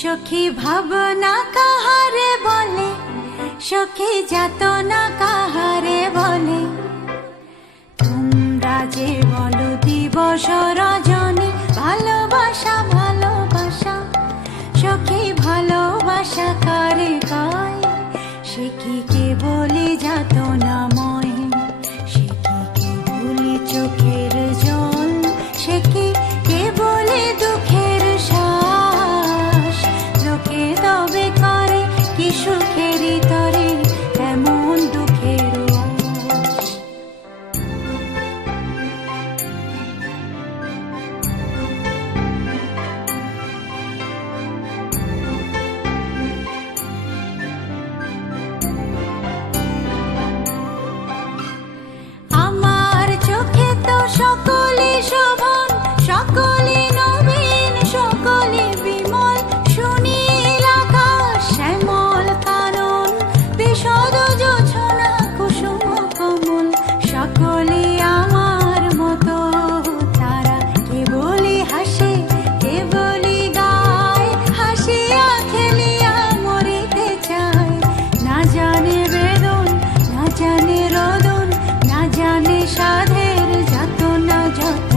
সখী ভাবনা কাহারে বলে, সখী যাতনা কাহারে বলে। তোমরা যে বলো দিবস রজনী, ভালোবাসা ভালোবাসা। সখী ভালোবাসা কারে কয়, সে কি কেবলি যাতনাময়। সে কি কেবলি চোখের জল, সে কি কেবলি দুঃখের শ্বাস। লোকে তবে করে কি সুখেরই তরে এমন দুঃখের আশ। আমার চোখে তো সকলে শোভন, সকলে নবীন, সকলে বিমল। সুনীল আকাশ, শ্যামল কানন, বিশদ জোছনা, কুসুম কমল। সকলে আমার মতো তারা, কেবলি হাসে কেবলি গায়। হাসিয়া খেলিয়া মরিতে চায়, না জানে বেদন না জানে রোদন, না জানে সাধের যাতনা যত।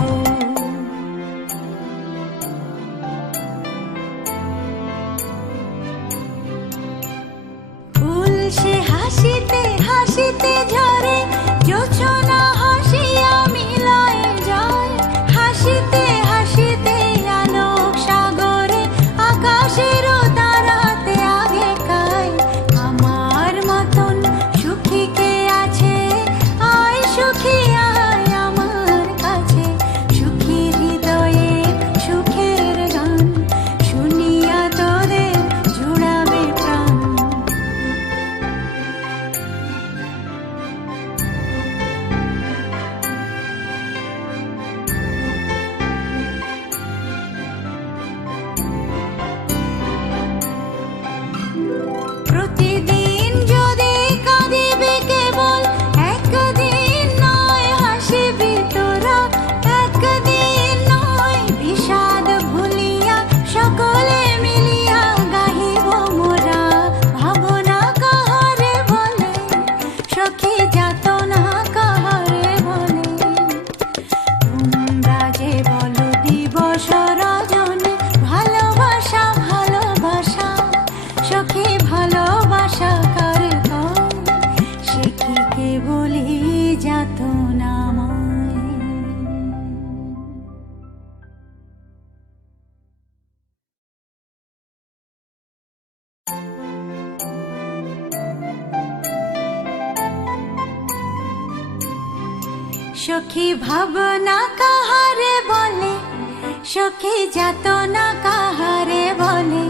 ফুল সে হাসিতে হাসিতে ঝরে, জোছনা হাসিয়া মিলায় যায়। হাসিতে হাসিতে আলোক সাগরে, আকাশের তারাতে আগে কায়। আমার মতন সুখী কে আছে, আয় সুখী আয় আমার কাছে। সুখী হৃদয়ের সুখের গান, শুনিয়া তোদের জুড়াবে প্রাণ। প্রতিদিন যদি কাঁদিবে কেবল, একদিন নয় হাসিবি তোরা। একদিন নয় বিষাদ ভুলিয়া, সকলে মিলিয়া গাহিব মোরা। ভাবনা কাহারে বলে, সখী যাতনা কাহারে বলে। তোমরা যে বলো দিবস রজনী, ভালোবাসা ভালোবাসা। সখী ভালোবাসা কারে কয়, সে কি কেবলি যাতনাময়। সখী ভাবনা কাহারে বলে, সখী যাতনা কাহারে বলে।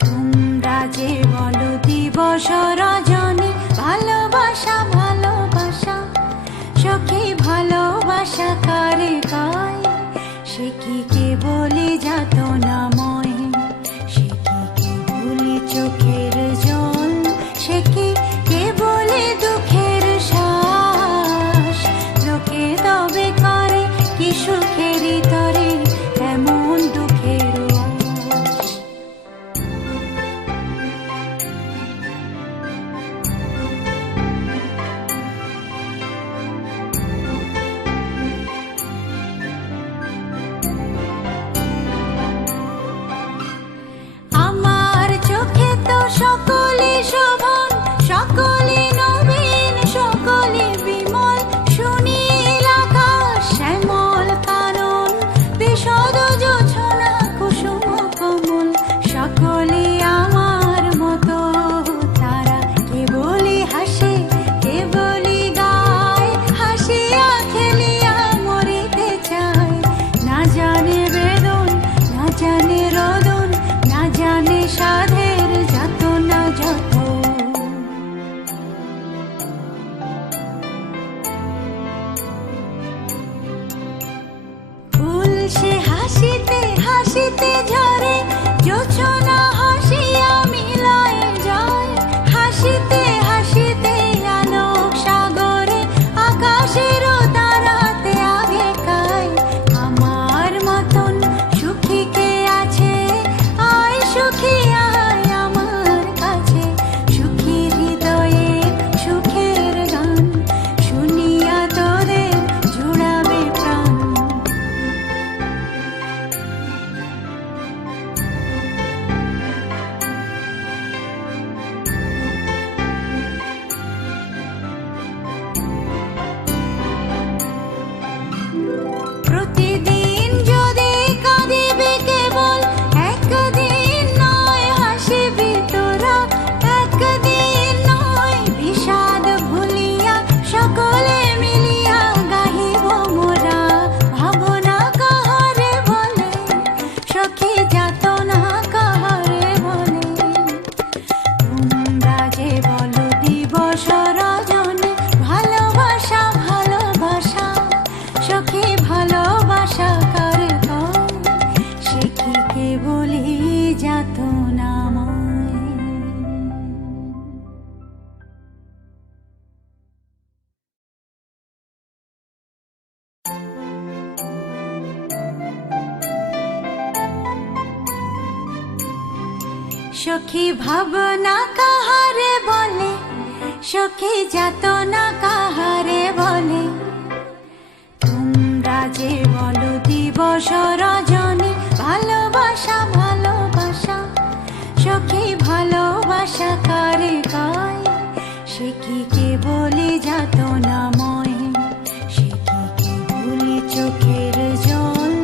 তোমরা যে বলো দিবস রজনী, ভালোবাসা ভালোবাসা। সখী ভালোবাসা কারে কয়, সে কি কেবলি যাতনাময়। সে কি কেবলি চোখের জল, সে কি কেবলি দুঃখের শ্বাস। লোকে তবে করে কি সুখেরই তরে এমন দুঃখের আশ। সখী ভাবনা কাহারে বলে, সখী যাতনা কাহারে বলে। তোমরা যে বলো দিবস রজনী, ভালোবাসা ভালোবাসা, সখী ভালোবাসা কারে কয়? সে কি কেবলি যাতনাময়, সে কি কেবলি চোখের জল,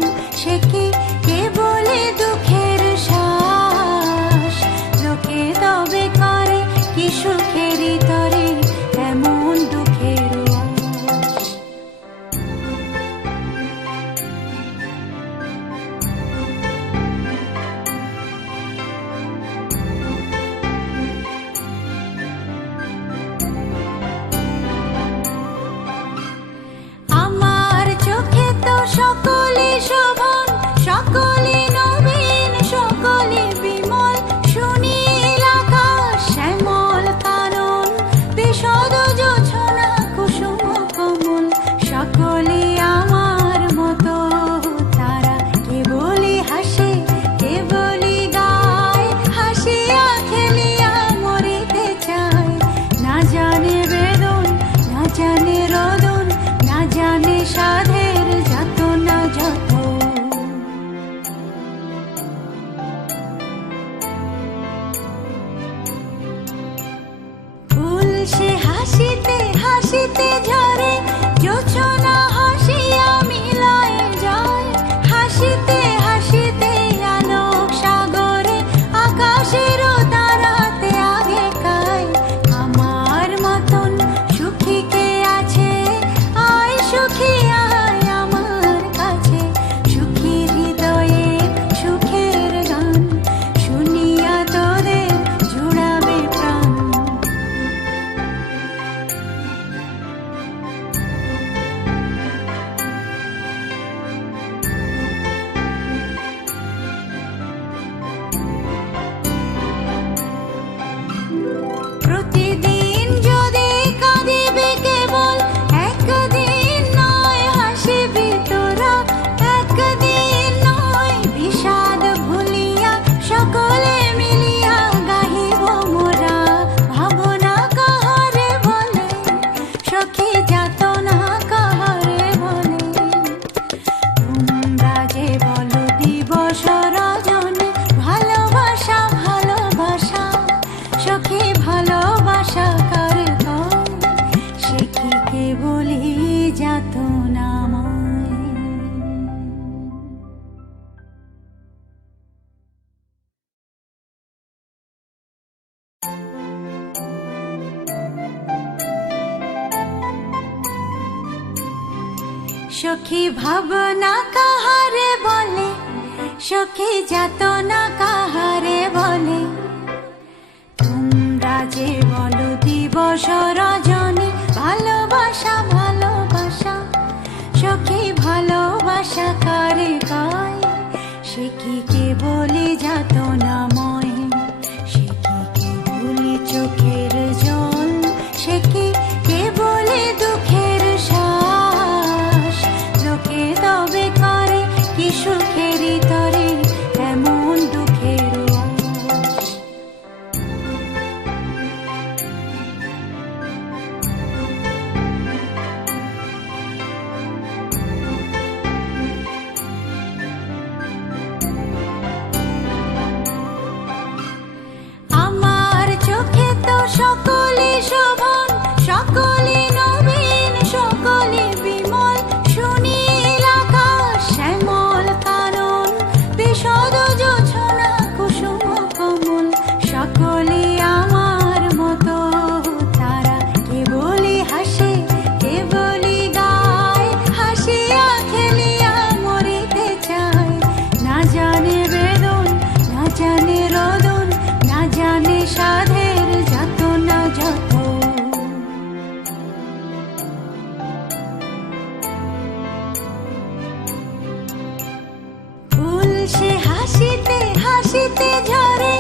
সে কি কেবলি দুঃখের শ্বাস। লোকে তবে করে কি সুখেরই তরে এমন দুঃখের আশ। আমার চোখে তো সকলে শোভন, সকলে নবীন, সকলে বিমল, সুনীল আকাশ শ্যামল কানন, বিশদ জোছনা কুসুম কমল। সকলে আমার মতো তারা, কেবলি হাসে কেবলি গায়, হাসিয়া খেলিয়া মরিতে চায়। না জানে বেদন, না জানে রোদন, না জানে সাধের যাতনা যত। ফুল সে হাসিতে হাসিতে ঝরে, জোছনা হাসিয়া মিলায় যায়। হাসিতে হাসিতে আলোক সাগরে, আকাশেরও তারাতে আগে কায়। আমার মতন সুখী কে আছে, আয় সুখী আয় আমার কাছে। সুখী হৃদয়ে সুখের গান, শুনিয়া তোদের জুড়াবে প্রাণ। প্রতিদিন যদি কাঁদিবে কেবল, একদিন নয় হাসিবি তোরা। একদিন নয় বিষাদ ভুলিয়া, সকলে মিলিয়া গাহিব মোরা। ভাবনা কাহারে বলে, সখী যাতনা কাহারে বলে। তোমরা যে বলো দিবস রজনী, ভালোবাসা ভালোবাসা, সখী ভালোবাসা কারে কয়? সে কি কেবলি যাতনাময়। সখী ভাবনা কাহারে বলে, সখী যাতনা কাহারে বলে। তোমরা যে বলো দিবস রজনী, ভালোবাসা ভালোবাসা, সখী ভালোবাসা কারে কয়? সে কি কেবলি যাতনাময়, সে কি কেবলি চোখের জল, সে কি কেবলি দুঃখের শ্বাস। লোকে তবে করে কি সুখেরই তরে এমন দুঃখের আশ। আমার চোখে তো সকলে শোভন, সকলে নবীন, সকলে বিমল, সুনীল আকাশ শ্যামল কানন, বিশদ জোছনা কুসুম কমল। সকলে আমার মতো তারা, কেবলি হাসে কেবলি গায়, হাসিয়া খেলিয়া মরিতে চায়। না জানে বেদন, না জানে রোদন, না জানে সাধের যাতনা যত। ফুল সে হাসিতে হাসিতে ঝরে,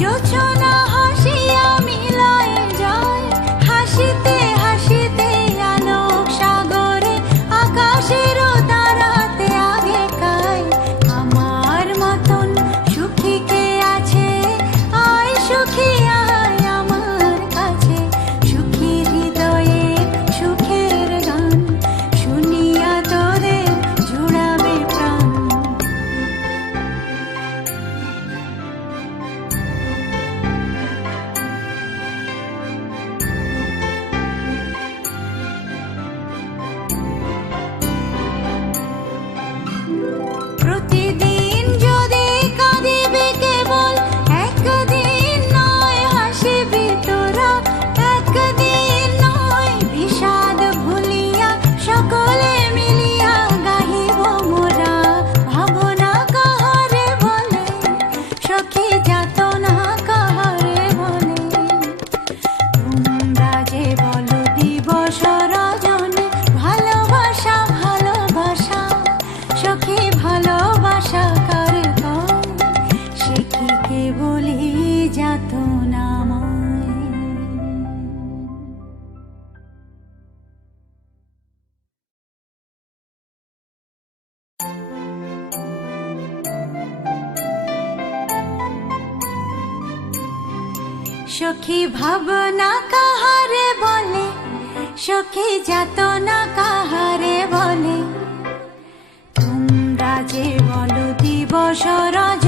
জোছনা হাসিয়া মিলায় যায়। হাসিতে হাসিতে আলোক সাগরে, আকাশেরও তারাতে আগে কায়। আমার মতন সুখী কে আছে, আয় সখী ভাবনা কাহারে বলে, সখী যাতনা কাহারে বলে, তোমরা যে বলো দিবস রজ